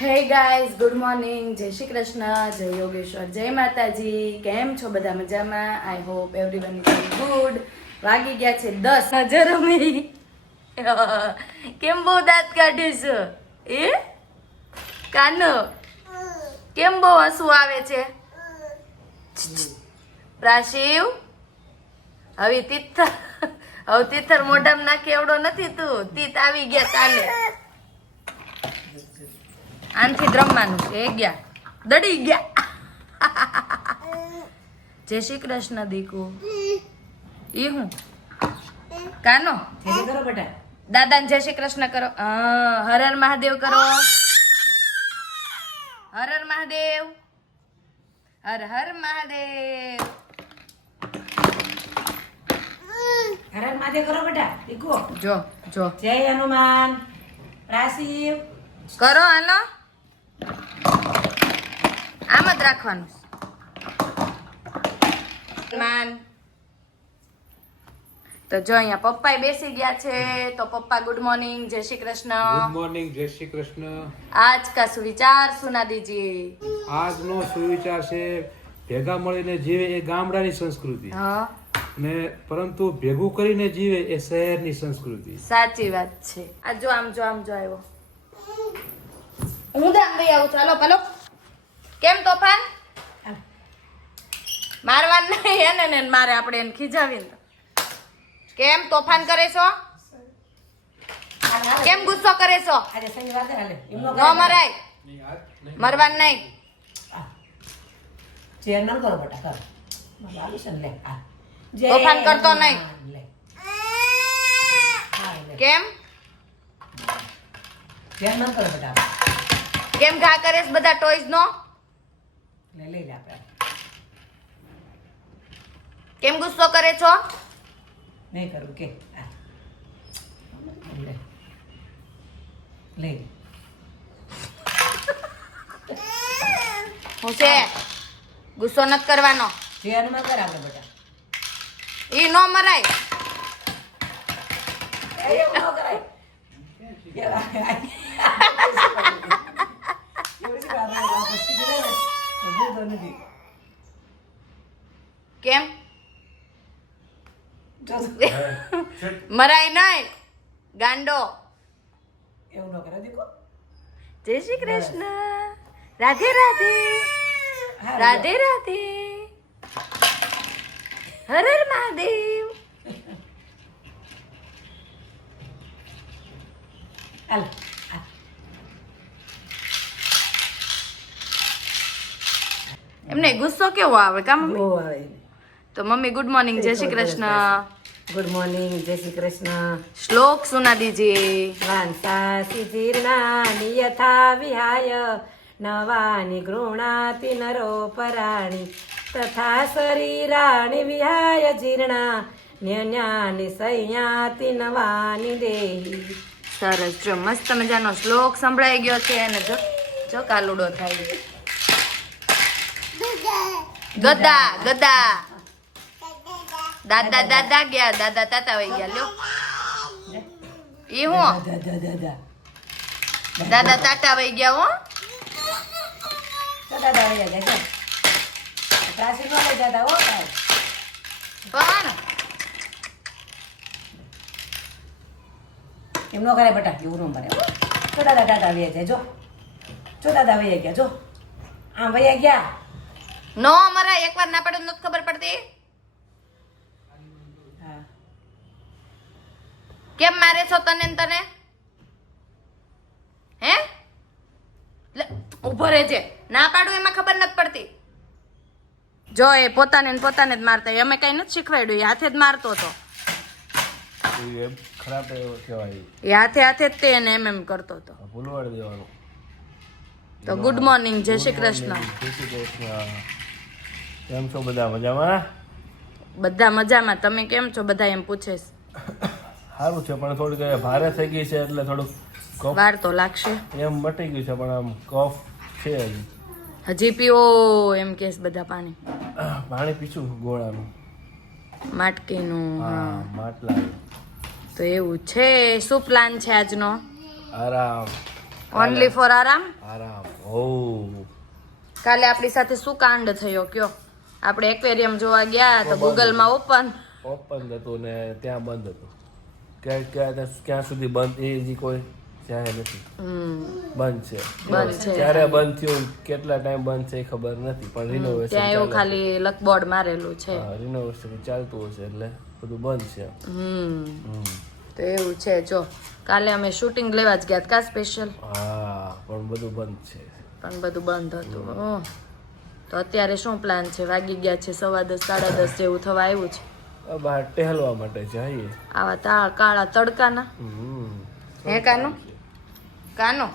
Hey guys, good morning. જય શ્રી કૃષ્ણ, જય યોગેશ્વર, જય માતાજી. કેમ છો બધા મજામાં? I hope everyone good વાગી ગયા છે દસ. હજાર કેમ બહુ દાંત કાઢીશ? એ કાનો? કેમ બહુ હસવું આવે છે? પ્રાશિવ? હવે તિથર હવે તિથર મોઢામાં નાખે એવડો નથી તું. તીત આવી ગયા કાલે આનથી જ રમવાનું છે. એ ગયા. દડી ગયા. જય શ્રી કૃષ્ણ દીકુ. એ હું? કાનો? દાદા કરો બેટા દાદાને જય શ્રી કૃષ્ણ કરો. હર હર મહાદેવ કરો. હર હર મહાદેવ. હર હર મહાદેવ. હર હર મહાદેવ કરો બેટા દીકુ જો જો. જય હનુમાન. રાશિવ કરો હાલો આમ જ રાખવાનું માન. તો જો અહીંયા પપ્પા બેસી ગયા છે તો પપ્પા ગુડ મોર્નિંગ જય શ્રી કૃષ્ણ. ગુડ મોર્નિંગ જય શ્રી કૃષ્ણ. આજ કા સુવિચાર સુના દીજી આજનો સુવિચાર છે ભેગા મળીને જીવે એ ગામડાની સંસ્કૃતિ. હા. ને પરંતુ ભેગું કરીને જીવે એ શહેરની સંસ્કૃતિ. સાચી વાત છે. આ જો આમ જો આમ જો આવ્યો. હું દામ ભાઈ આવું ચાલો ચાલો કેમ તોફાન? મારવાનું નહીં એને ને મારે આપણે એને ખીજાવીને. કેમ તોફાન કરે છો? કેમ ગુસ્સો કરે છો? ન મરાય. મરવાનું નહીં. ન કરો બેટા કર લે તોફાન કરતો નહીં. કેમ? ન કરો બેટા કેમ ઘા કરે છે બધા ટોયઝ નો? લે લઈ લે આપણે. કેમ ગુસ્સો કરે છો? નહીં કરું કે લે. લઈ હું છે? ગુસ્સો નથી કરવાનો. જય હનુમાન કર આપણે બેટા ઈ નો મરાય. એ નો કરાય. એવું શું આપણે આપણે શીખી લે ને, તો ભૂલતો નથી. કેમ? મરાય નહીં ગાંડો. એવું ન કરે દીકો જય શ્રી કૃષ્ણ. રાધે રાધે રાધે. રાધે. હર હર મહાદેવ. હાલ. એમને ગુસ્સો કેવો આવે? કા મમ્મી? બહુ આવે તો મમ્મી ગુડ મોર્નિંગ જય શ્રી કૃષ્ણ. ગુડ મોર્નિંગ જય શ્રી કૃષ્ણ. શ્લોક સુના દીજી. વાંસા જીર્ણાની યથા વિહાય નવાની ગૃણાતિ નરો પરાણી તથા શરીરાણી વિહાય જીર્ણા ન્યન્યાની સંયાતિ નવાની દેહી. સરસ જો મસ્ત મજાનો શ્લોક સંભળાઈ ગયો છે અને જો જો કાલુડો થાય છે. ગદા ગદા. દાદા દાદા ગયા. દાદા તાતા વહી ગયા. લ્યો. એ હું. દાદા દાદા દાદા. દાદા તાતા વહી ગયા હો. પણ એમ નો કરે બેટા એવું નો મરે હો. જો દાદા દાદા વહી ગયા. જો. જો દાદા વહી ગયા. જો. આમ વહી ગયા. નો અમારા એકવાર ના પડે નથી ખબર પડતી. કેમ મારે છો તને ને તને? હે? ઊભો ઊભો રહેજે. ના પાડું એમાં ખબર નથી પડતી. જો એ પોતાને ને પોતાને જ મારતા અમે કઈ નથી શીખવાડ્યું. એ હાથે જ મારતો હતો. ખરાબ કહેવાય. એ હાથે હાથે જ તે એને એમ એમ કરતો હતો. ભૂલવાડી દેવાનું. તો ગુડ મોર્નિંગ જય શ્રી કૃષ્ણ. જય શ્રી કૃષ્ણ. કેમ છો બધા મજામાં? બધા મજામાં. તમે કેમ છો? બધા એમ પૂછે સારું છે પણ થોડીક ભારે થઈ ગઈ છે એટલે થોડુંક કફ વાર તો લાગશે. એમ મટી ગયું છે પણ આમ કફ છે હજી પીવો એમ કેસ બધા પાણી. પાણી પીછું ગોળાનું. માટકીનું. હા માટલા. તો એવું છે. શું પ્લાન છે આજનો? આરામ. ઓનલી ફોર આરામ? આરામ. ઓ કાલે આપણી સાથે શું કાંડ થયો કયો? આપણે એક્વેરિયમ જોવા ગયા તો ગૂગલમાં ઓપન ઓપન હતું. ને ત્યાં બંધ હતું. ક્યાં ક્યાં ક્યાં સુધી બંધ? એ હજી કોઈ જાય નથી. બંધ છે. બંધ છે. ક્યારે બંધ થયું? કેટલા ટાઈમ બંધ છે ખબર નથી પણ રિનોવેશન ત્યાં એવું ખાલી લકબોર્ડ મારેલું છે. રિનોવેશન ચાલતું હશે એટલે બધું બંધ છે. હમ. તો એવું છે જો. કાલે અમે શૂટિંગ લેવા જ ગયા કા સ્પેશિયલ હા પણ બધું બંધ છે. પણ બધું બંધ હતું. તો અત્યારે શું પ્લાન છે? વાગી ગયા છે સવા દસ સાડા દસ જેવું થવા આવ્યું છે. બહાર ટહેલવા માટે જઈએ. આવા તા કાળા તડકાના. હે કાનો? કાનો?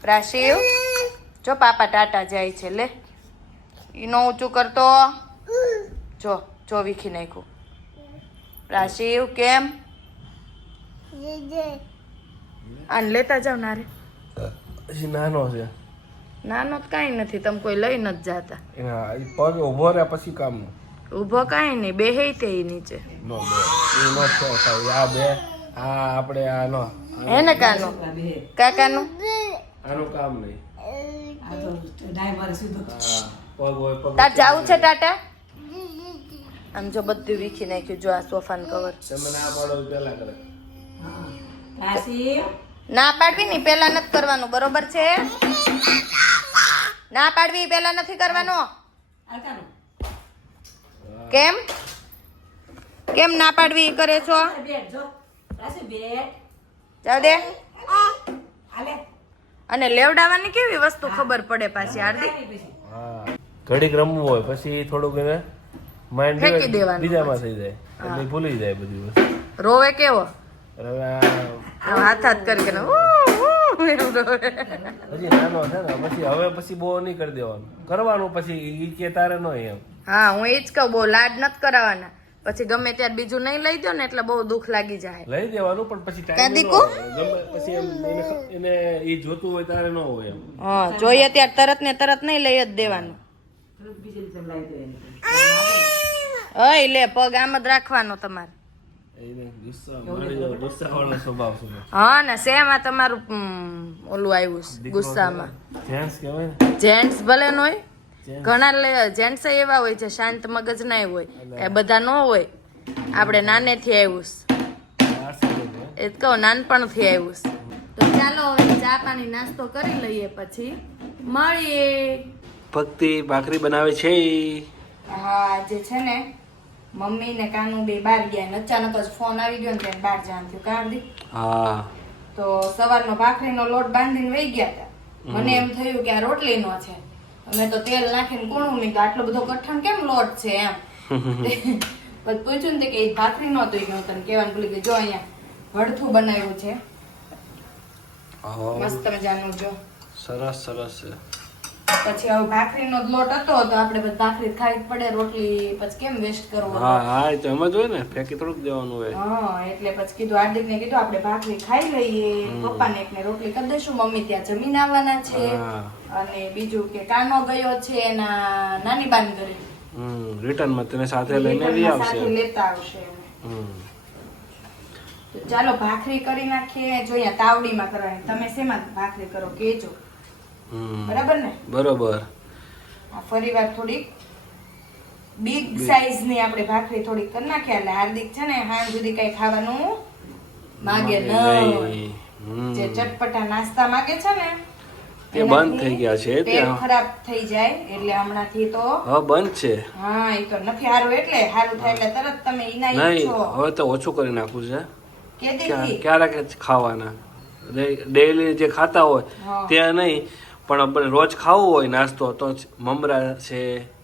પ્રાશિવ જો પાપા ટાટા જાય છે લે. ઈનો ઊંચું કરતો. જો જો વીખી નાખ્યું. પ્રાશિવ કેમ? આને લેતા જાવ નારે. નાનો છે. નાનો તો કાંઈ નથી તમે કોઈ લઈ નથી જાતા. પગ ઊભો રહે પછી કામ ઊભો કાંઈ નહીં બેહે તે નીચે. નો બે. આ બે આ આપણે આનો નો. હે ને કાનો? કાકાનો? આનું કામ નહીં. આ તો ડ્રાઈવર સીધો હા પગ હોય પગ તાર જાવું છે ટાટા? આમ જો બધું વીખી નાખ્યું જો આ સોફાન કવર ના પાડવી ની પેલા નથી કરવાનું બરોબર છે? ના પાડવી પેલા નથી કરવાનું. કેમ? કેમ ના પાડવી કરે છો? જાવ દે. અને લેવડાવવાની કેવી વસ્તુ ખબર પડે પાછી હાર્દિક? ઘડીક રમવું હોય પછી થોડુંક એને માઇન્ડ ફેંકી દેવાનું. બીજામાં થઈ જાય. એટલે ભૂલી જાય બધી વસ્તુ. રોવે કેવો? હવે હાથ હાથ કરી કરીને. ઉ, ઉ, એમ રોવે. હજી નાનો છે ને પછી હવે પછી બહુ નહીં કરી દેવાનું. કરવાનું પછી ઈ કે તારે નો એમ. હા હું એ જ કહું બહુ લાડ નથી કરાવવાના. પછી ગમે ત્યારે બીજું નહીં લઈ દો ને એટલે બહુ દુઃખ લાગી જાય. લઈ દેવાનું પણ પછી ટાઈમ ગમે પછી એમ એને એ જોતું હોય તારે ન હોય એમ. હા જોઈએ ત્યારે તરત ને તરત નહીં લઈ જ દેવાનું. અય લે પગ આમ જ રાખવાનો તમારે. હા ને શેમાં તમારું ઓલું આવ્યું છે ગુસ્સામાં. જેન્ટ્સ ભલે ન હોય. ઘણા જેન્ટ્સ એવા હોય છે શાંત મગજ ના હોય. એ બધા ન હોય. આપણે નાનેથી આવ્યું છે. એ જ કહું નાનપણથી આવ્યું છે. તો ચાલો હવે ચા પાણી નાસ્તો કરી લઈએ પછી. મળીએ. ભક્તિ ભાખરી બનાવે છે હા જે છે ને મમ્મી ને કાનું બે બાર ગયા ને અચાનક જ ફોન આવી ગયો ને ત્યાં બાર જવાનું થયું. કાઢી હા. તો સવારનો ભાખરીનો લોટ બાંધીને વહી ગયા હતા. મને એમ થયું કે આ રોટલીનો છે. અમે તો તેલ નાખીને કોણ ઉમી તો આટલો બધો કઠણ કેમ લોટ છે એમ? પછી પૂછ્યું ને કે એ ભાખરી નહોતું હું તને કહેવાનું ભૂલી ગઈ. જો અહીંયા વડથું બનાવ્યું છે. મસ્ત મજાનું જો. સરસ સરસ છે. પછી હવે ભાખરીનો લોટ હતો તો આપણે ભાખરી ખાવી પડે રોટલી પછી કેમ વેસ્ટ કરવો હા હા એ તો એમ જ હોય ને ફેંકી થોડુંક દેવાનું હોય. હા એટલે પછી કીધું હાર્દિકને કીધું આપણે ભાખરી ખાઈ લઈએ. પપ્પાને એકને રોટલી કરી દઈશું મમ્મી ત્યાં જમીન આવવાના છે. અને બીજું કે કાનો ગયો છે એના નાની બાન ઘરે. રિટર્નમાં તેને સાથે લઈને લઈ આવશે. લેતા આવશે. હમ. ચાલો ભાખરી કરી નાખીએ. જોઈએ તાવડીમાં કરવાની તમે શેમાં ભાખરી કરો કેજો. બરાબર ને? બરોબર. ફરી વાર થોડીક બિગ સાઈઝની આપણે ભાખરી થોડીક કરી નાખીએ એટલે હાર્દિક છે ને હાણ સુધી કઈ ખાવાનું માગે નહીં. જે ચટપટા નાસ્તા માગે છે ને તે બંધ થઈ ગયા છે તે ખરાબ થઈ જાય એટલે હમણાંથી તો હા બંધ છે. હા એ તો નથી સારું એટલે સારું થાય એટલે તરત તમે ઈના નહીં હવે તો ઓછું કરી નાખું છે. કે ક્યારેક ખાવાના. ડેઈલી જે ખાતા હોય ત્યાં નહીં. પણ આપણે રોજ ખાવું હોય નાસ્તો તો મમરા છે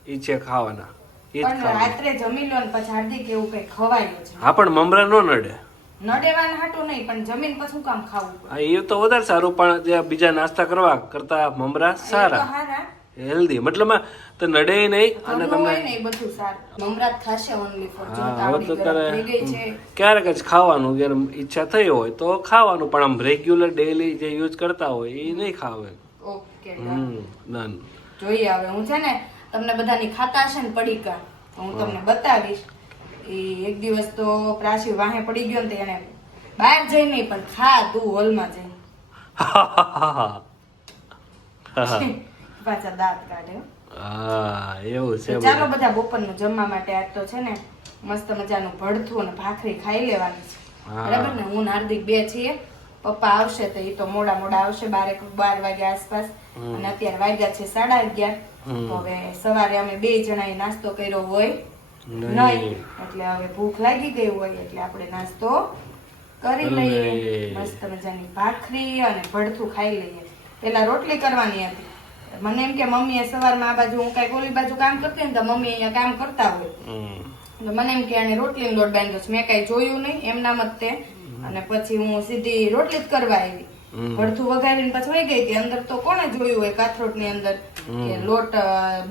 ઈ છે ખાવાના. ઈ જ પણ રાત્રે જમી લો ને પછી હાર્દિક એવું કઈ ખવાયું છે. હા પણ મમરા નો નડે. નડેવાનું હાટું નહીં પણ જમીન પર શું કામ ખાવું હા, એ તો વધારે સારું પણ જે બીજા નાસ્તા કરવા કરતા મમરા સારા. હેલ્ધી મતલબ તો નડે નહીં અને તમને બધું સારું. મમરા ખાશે only ફોર જો ક્યારેક જ ખાવાનું જ્યારે ઈચ્છા થઈ હોય તો ખાવાનું પણ આમ રેગ્યુલર ડેઈલી જે યુઝ કરતા હોય એ નહીં ખાવે ઓકે. ડન જોઈએ હવે. હું છે ને તમને બધાની ખાતા છે ને પડીકા. હું તમને બતાવીશ. એ એક દિવસ તો પ્રાચી વાહે પડી ગયો ને એને બહાર જઈ નહીં પણ ખા તું હોલમાં જઈ. પાછા દાંત કાઢે. હા એવું છે ચાલો બધા બપોરનું જમવા માટે આજ તો છે ને મસ્ત મજાનું ભડથું અને ભાખરી ખાઈ લેવાની છે. બરાબર ને? હું હાર્દિક બે છીએ. પપ્પા આવશે તો એ તો મોડા મોડા આવશે બારેક બાર વાગ્યા આસપાસ. અને અત્યારે વાગ્યા છે સાડા અગિયાર. હવે સવારે અમે બે જણાએ નાસ્તો કર્યો હોય. નહીં. એટલે હવે ભૂખ લાગી ગઈ હોય એટલે આપણે નાસ્તો કરી લઈએ. મસ્ત મજાની ભાખરી અને ભડથું ખાઈ લઈએ. પેલા રોટલી કરવાની હતી. મને એમ કે મમ્મી સવારમાં આ બાજુ હું કઈ ઓલી બાજુ કામ કરતી ને તો મમ્મી અહીંયા કામ કરતા હોય. મને એમ કે આને રોટલી લોટ બાંધ્યો છે. મેં કઈ જોયું નહીં. એમના મત તે અને પછી હું સીધી રોટલી જ કરવા આવી. ભડથું વઘારીને પછી વહી ગઈ હતી અંદર તો કોણે જોયું હોય કાથરોટની અંદર કે લોટ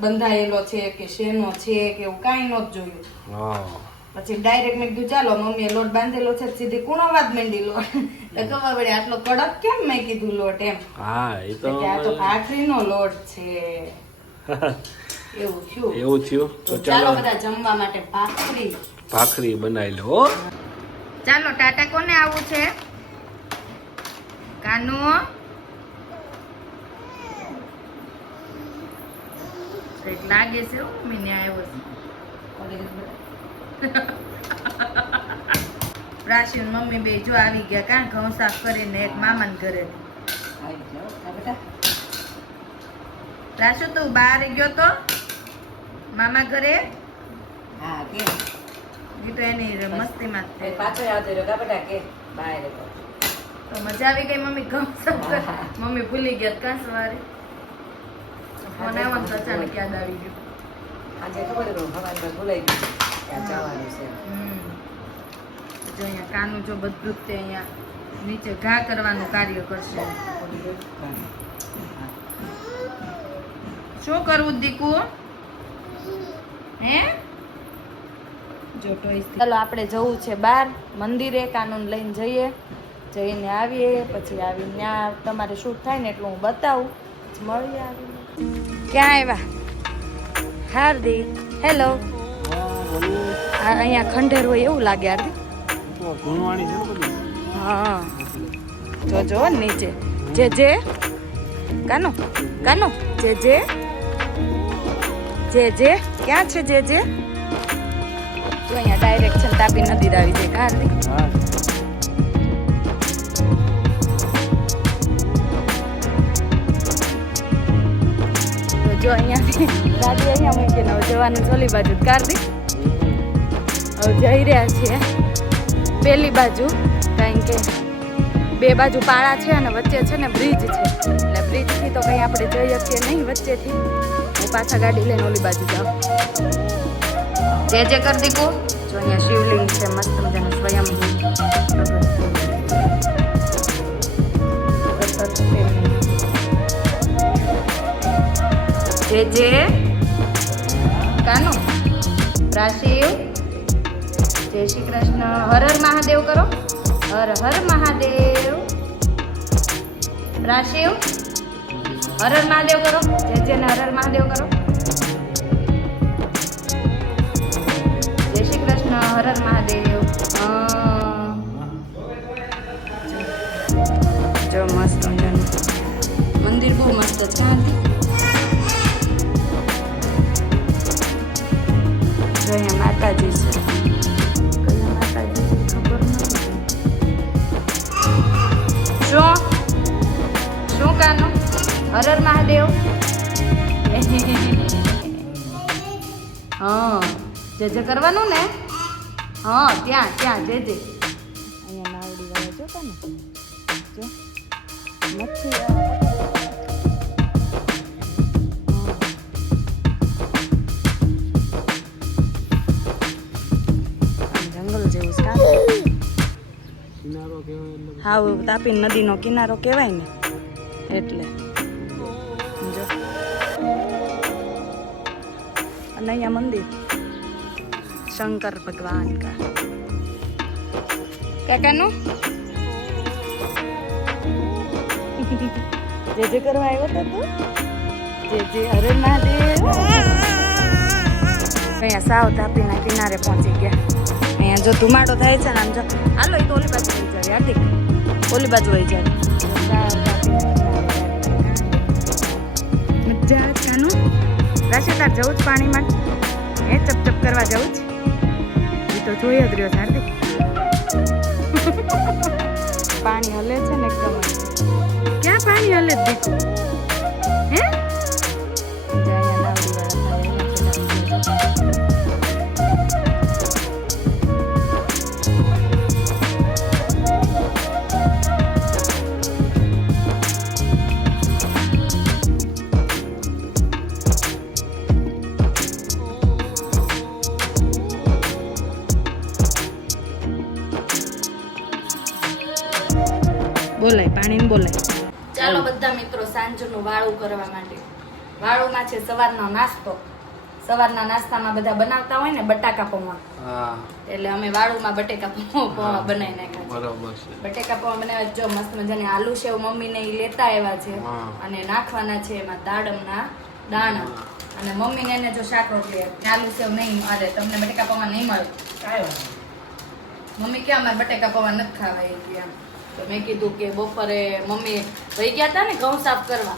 બંધાયેલો છે કે શેનો છે કે એવું કાંઈ નહોતું જોયું. પછી ડાયરેક્ટ મેં કીધું ચાલો મમ્મીએ લોટ બાંધેલો છે સીધી કુણાવા જ માંડી લોટ તો ખબર પડે આટલો કડક કેમ મેં કીધું લોટ એમ? હા એ તો કે આ તો ભાખરીનો લોટ છે. એવું થયું. એવું થયું? તો ચાલો બધા જમવા માટે ભાખરી. ભાખરી બનાવી લો. ચાલો, ટાટા કોને આવું છે? કાનુ? લાગે છે મમ્મીને આવ્યો છે. પ્રાચી મમ્મી બે જો આવી ગયા, કાં ઘઉં સાફ કરીને એક મામાને ઘરે. રાશુ, તું બહાર ગયો તો? મામા ઘરે? હા કે એ તો એની મસ્તીમાં જ એ આવતો રહ્યો કા કે બહાર તો મજા આવી ગઈ મમ્મી મમ્મી ભૂલી ગયા કાં સવારે. ફોન આવ્યો ને અચાનક યાદ આવી ગયું. આજે ખબર હવારમાં ભૂલાઈ ગયું ત્યાં જવાનું છે. જો અહીંયા કાનું જો બધું જ તે અહીંયા નીચે ઘા કરવાનું કાર્ય કરશે. શું કરવું દીકુ? હે? જો toys ચાલો, આપણે જવું છે બહાર. મંદિરે કાનૂન લઈને જઈએ. જઈને આવીએ, પછી આવીને ત્યાં તમારે શૂટ થાય ને એટલું હું બતાવું. મળીએ આવીને. ક્યાં આવ્યા હાર્દિક, હેલો. અહીંયા ખંડેર હોય એવું લાગે, હાર્દિક. હા. જો જો, નીચે. જે જે. કાનો કાનો. જે જે. જે જે. ક્યાં છે, જે જે? જો અહીંયા ડાયરેક્ટ છે તાપી નદી જ આવી જાય જો અહીંયાથી ગાડી અહીંયા મૂકીને હવે જવાનું ચોલી બાજુ કારલી હવે જઈ રહ્યા છીએ. પેલી બાજુ, કારણ કે બે બાજુ પાળા છે અને વચ્ચે છે ને બ્રિજ છે. એટલે બ્રિજથી તો કંઈ આપણે જઈ શકીએ નહીં વચ્ચેથી. હું પાછા ગાડી લઈને ઓલી બાજુ જાઉં. જે જે કર દીકુ જો અહીંયા શિવલિંગ છે મસ્ત મજાનું સ્વયં જે જે કાનો? પ્રાશિવ જય શ્રી કૃષ્ણ. હર હર મહાદેવ કરો. હર હર મહાદેવ. પ્રાશિવ હર હર મહાદેવ કરો. જય જય ને હર હર મહાદેવ કરો. કૃષ્ણ હર મહાદેવ. જો મસ્ત મંદિર બહુ મસ્ત છે. જો અહીંયા માતાજી છે. હરર મહાદેવ? હા જે જે કરવાનું ને? હા ત્યાં ત્યાં જે જે અહીંયા નાવડી વાળા જોતા ને જો. મચ્છી હાવ તાપી નદીનો કિનારો કહેવાય ને. એટલે. અને અહીંયા મંદિર. શંકર ભગવાન કા કાકાનું જે જે કરવા આવ્યો તો તું જે જે હરે મહાદેવ અહીંયા સાવ તાપીના કિનારે પહોંચી ગયા અહીંયા જો ધુમાડો થાય છે ને આમ જો હાલો એ તો ઓલી બાજુ વહી જાય હાર્દિક ઓલી બાજુ વહી જાય સાવ તાપીના કિનારે છે જવું જ પાણીમાં એ ચપ ચપ કરવા જવું જ તો જોઈ જ રહ્યો છે હાર્દિક. પાણી હલે છે ને એકદમ ક્યાં પાણી હલે દીકુ બોલાય ચાલો બધા મિત્રો સાંજનું વાળું કરવા માટે. વાળુમાં છે સવારનો નાસ્તો. સવારના નાસ્તામાં બધા બનાવતા હોય ને બટાકા પૌવા. એટલે અમે વાળુમાં બટેકા પૌવા પૌવા બનાવી નાખ્યા છે. બરોબર છે. બટેકા પૌવા બનાવ્યા જો મસ્ત મજાની આલુ સેવ મમ્મીને ને લેતા આવ્યા છે. અને નાખવાના છે એમાં દાડમના દાણા. અને મમ્મીને એને જો શાક રોટલી આલુ સેવ નહીં મારે તમને બટેકા પૌવા નહીં મળે. મમ્મી કે અમારે બટેકા પૌવા નથી ખાવા એ કે એમ તો મેં કીધું કે બપોરે મમ્મી વહી ગયા હતા ને ઘઉં સાફ કરવા.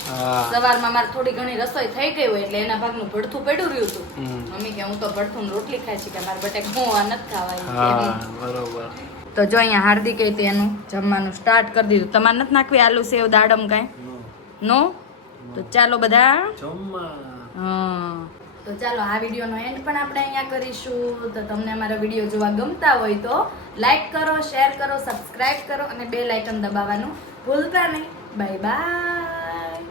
સવારમાં મારે થોડી ઘણી રસોઈ થઈ ગઈ હોય એટલે એના ભાગનું ભડથું પડ્યું રહ્યું હતું. મમ્મી કે હું તો ભડથું રોટલી ખાઈ છે કે મારે બટેક ઘઉં આ નથી ખાવા ઈ કે હા એમ. બરોબર. તો જો અહીંયા હાર્દિકે એનું જમવાનું સ્ટાર્ટ કરી દીધું. તમારે નથી નાખવી આલુ સેવ દાડમ કાંઈ? નો? તો ચાલો બધા. જમવા. હા. તો ચાલો આ વિડીયોનો એન્ડ પણ આપણે અહીંયા કરીશું. તો તમને અમારા વીડિયો જોવા ગમતા હોય તો લાઇક કરો શેર કરો સબસ્ક્રાઈબ કરો અને બે લાઇકન દબાવવાનું ભૂલતા નહીં. Bye bye